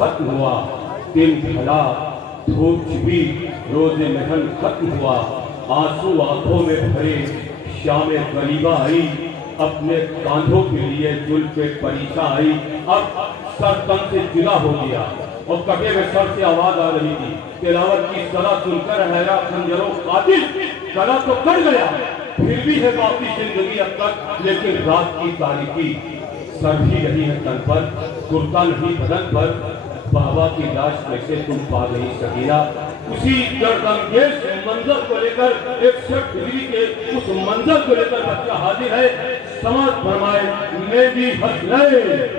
खत्म हुआ, दिन ढला, धूप छिपी, रोज़े महल खत्म हुआ, आंसू आंखों में भरे, शाम गरीबा आई, अपने कांधों के लिए जुल्फ़े परीक्षा आई। अब सर तन से जुदा हो गया और कटे में सर से आवाज आ रही थी, तिलावत की सदा सुनकर हैरा खंजरों कातिल, गला तो कट गया, फिर भी है बाकी जिंदगी अब तक, लेकिन रात की तारीकी सर भी नहीं है तन पर, कुर्ता नहीं बदन पर, बाबा की लाश कैसे तुम पा गई सकीना। उसी दर्दंगेज मंजर को लेकर 61 डिग्री के उस मंजर को लेकर बच्चा हाजिर है, समझ फरमाए मेरी हसनैन।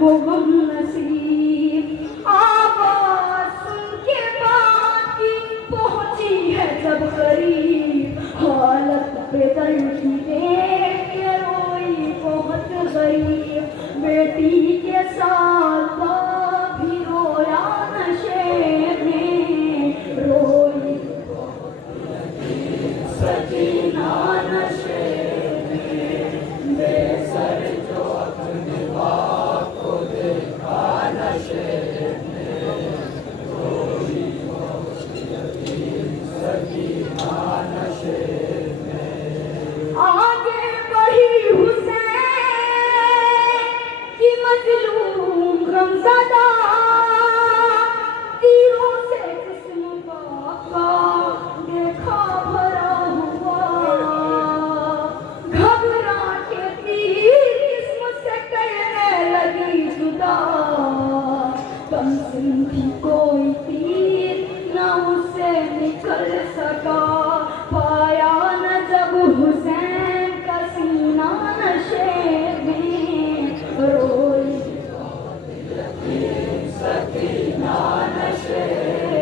वो गम नसीब आवाज़ सुन के बाकी पहुंची है जब करीब, हालत पे दर्द देख के रोई बहुत गरीब, बेटी के साथ बाप भी रोया नशे में, रोई सकीना नशे में, बेसर जो अपने बाप को देखा आगे बढ़ी हुसैन की मजलूम गमज़दा, तीरों से जिस्म का देखा भरा हुआ, घबरा के तीर जिस्म से करने लगी जुदा, कम सिंधी कोई तीर न उससे निकल सका, पाया न जब हुसैन का सीना नशे में, रोई सकीना नशे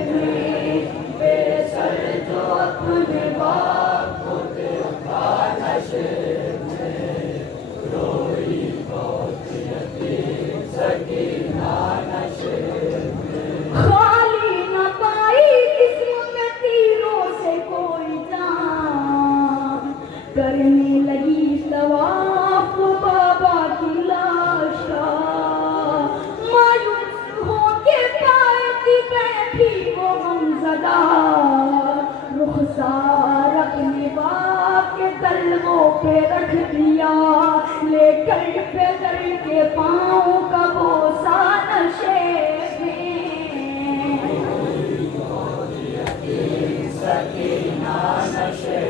में, बेसर जो अपने बाप को देखा नशे में, रोई बहुत यतीम सकीना नशे में, खाली न पाई किस्म में तीरों से कोई जान, करने लगी तवाफ बाबा की लाश का, मायूस होके पायती बैठी वो गमज़दा, रुखसार अपने बाप के तलवों पे रख दिया, लेकर पैदल के पाँव का बोसा नशे में, सकीना नशे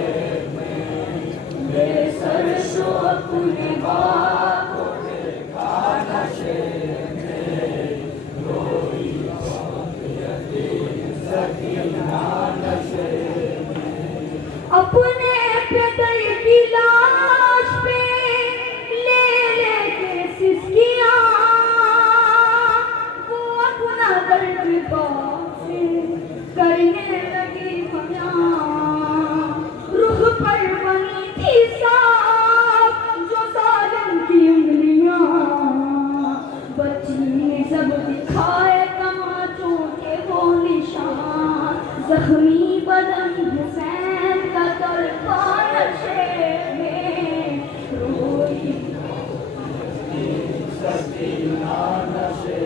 में, बेसर जो अपने बाप को देखा नशे में, रोई बहुत यतीम सकीना नशे में, अपने पैदल की लाश पे ले के सिसकियाँ, वो अपना दर्द बाप से करने लगी बयां, रुख पर बनी थी साफ जो सालन की उंगलियां, बच्ची जब दिखाए तमाचों के वो निशान, जख्मी बदन हुसैन का तड़पा नशे में, रोई सकीना नशे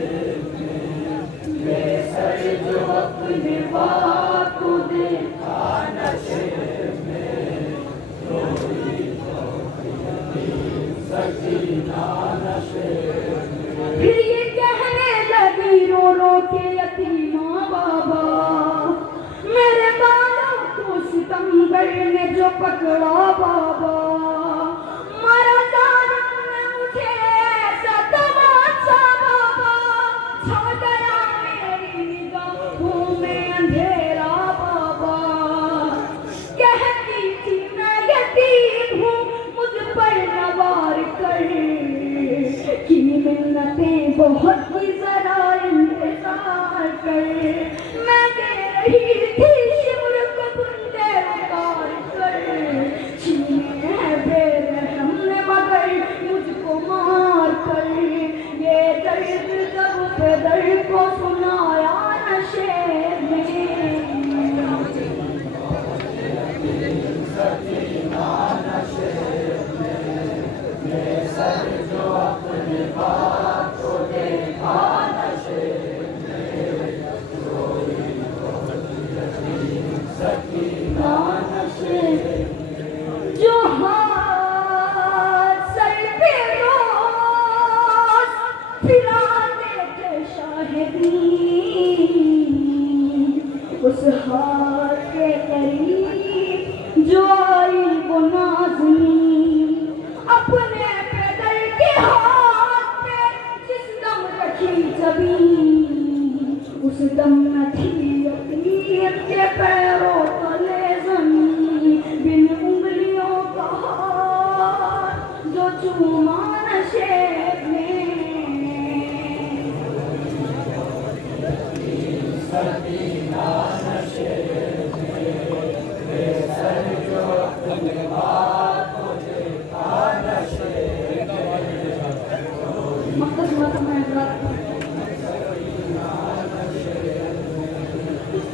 में, बेसर जो अपने बाप को देखा नशे में, रोई सकीना नशे में, फिर ये कहने लगी रो रो के यतीमा बाबा, मेरे बालों को सितमगर ने जो पकड़ा बाबा, मारा जालिम ने मुझे ऐसा तमाचा बाबा, छा गया मेरी निगाहों में अंधेरा बाबा, कहती थी मैं यतीम हूँ मुझ पर न वार कर, की मिन्नतें बहुत ही जरा इंतजार कर, मैं दे रही थी शिमर को बुंदे उतार कर, छीने हैं बेरहम ने मगर मुझको मार कर, ये दर्द जब पे दर्द को सुनाया नशे में, सकीना नशे में, बेसर जो अपने बाप को देखा नशे में, रोई बहुत यतीम सकीना नशे में, जो हाथ सर पे रोज फिराते थे शाहिदी, उस हाथ के करीब जो आई वो नाज़नी, अपने पैदल के हाथ पे जिस दम रखी जबीन, उस दम न थी यतीम के पैरों तले ज़मीन, बिन उंगलियों का हाथ जो चूमा नशे में, सकीना नशे में, बेसर जो अपने बाप को देखा नशे में, मक़सद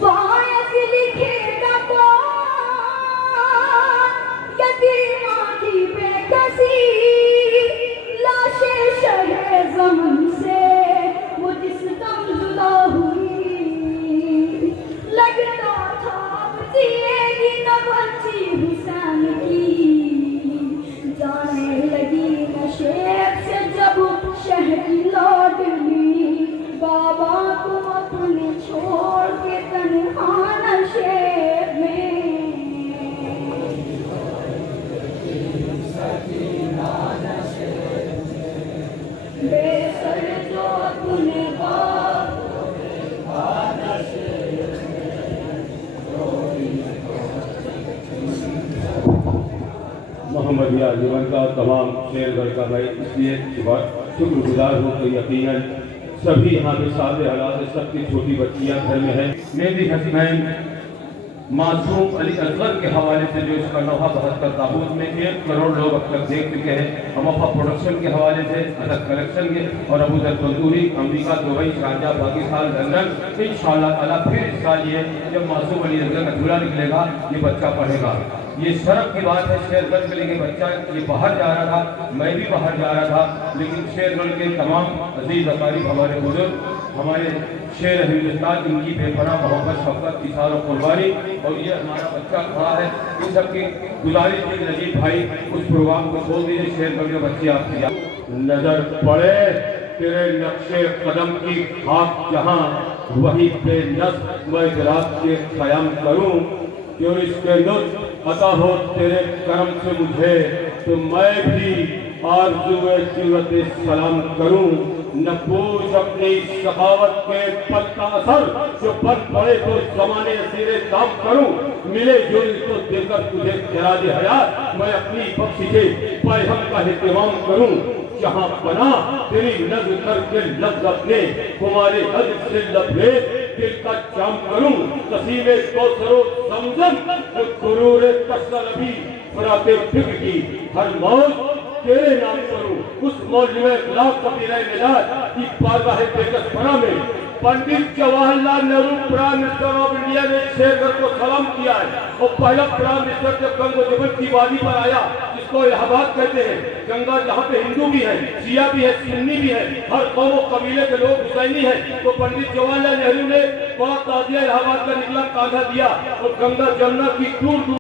बायस लिखेगा कौन यतीमा की बेकसी, लाशे शहे ज़मन से वो जिस दम दिया जीवन का तमाम शेरगढ़ का मैं इसलिए शुक्रगुजार हूँ कि यकीनन सभी यहाँ पे सादे हालात सबकी छोटी बच्चियाँ घर में हैं। मेहदी हसनैन मासूम अली असगर के हवाले से जो इसका लोहा 72 ताबूत में 1 करोड़ लोग अब तक देख चुके हैं। अमफा प्रोडक्शन के हवाले से, अदर कलेक्शन के और अबू दर तंदूरी, America, Dubai, Sharjah, Pakistan, London, इंशाअल्लाह ताला फिर इस साल ये जब मासूम अली असगर का झूला निकलेगा ये बच्चा पढ़ेगा। ये शर्फ की बात है, शेरगढ़ के लिए बच्चा ये बाहर जा रहा था, मैं भी बाहर जा रहा था, लेकिन शेरगढ़ के तमाम अजीज अकारीब, हमारे बुजुर्ग, हमारे शेर हिंदुस्तान, इनकी बेपनाह मोहब्बत, शफकत, इशार और कुर्बानी, और ये हमारा बच्चा खड़ा है। इन सबकी गुजारिश थी नजीब भाई उस प्रोग्राम को खोल दीजिए। शेरगढ़ के बच्चे आपकी नजर पड़े तेरे नक्शे कदम की खाक जहाँ, वही पे नस्ल मैं रात के क़याम करूँ। जो इसके लुत्फ अता हो तेरे करम से मुझे, तो मैं भी आरज़ूए जुर्रत सलाम करूं। न पूछ अपनी सखावत के पल का असर, जो बन पड़े तो ज़माने असीरे दाम करूं। मिले जो तो देकर तुझे खिराज हयात, मैं अपनी बख्शिशे पैगम का एहतमाम करूं। जहाँ बना तेरी नज़्र करके लफ्ज़ अपने, तुम्हारे हद से लबरेज दिल का जाम करूं। नसीबे कौसरो समझम जो गुरूरे कसर अभी फराते फिक्र की, हर मौत तेरे नाम करूं। उस मौज में इखलास का पीरा मिलाद की बारगाह बेकस पना में Pandit Jawaharlal Nehru prime minister of India ने शेरगढ़ को सलाम किया है। और पहला प्राइम मिनिस्टर जब गंगो जमुना की वादी पर आया, जिसको इलाहाबाद कहते हैं, गंगा जहाँ पे हिंदू भी है, शिया भी है, सुन्नी भी है, हर कौम और कबीले के लोग हुसैनी हैं, तो पंडित जवाहरलाल नेहरू ने बड़ा ताजिया इलाहाबाद का निकला कांधा दिया और गंगा जमुना की दूर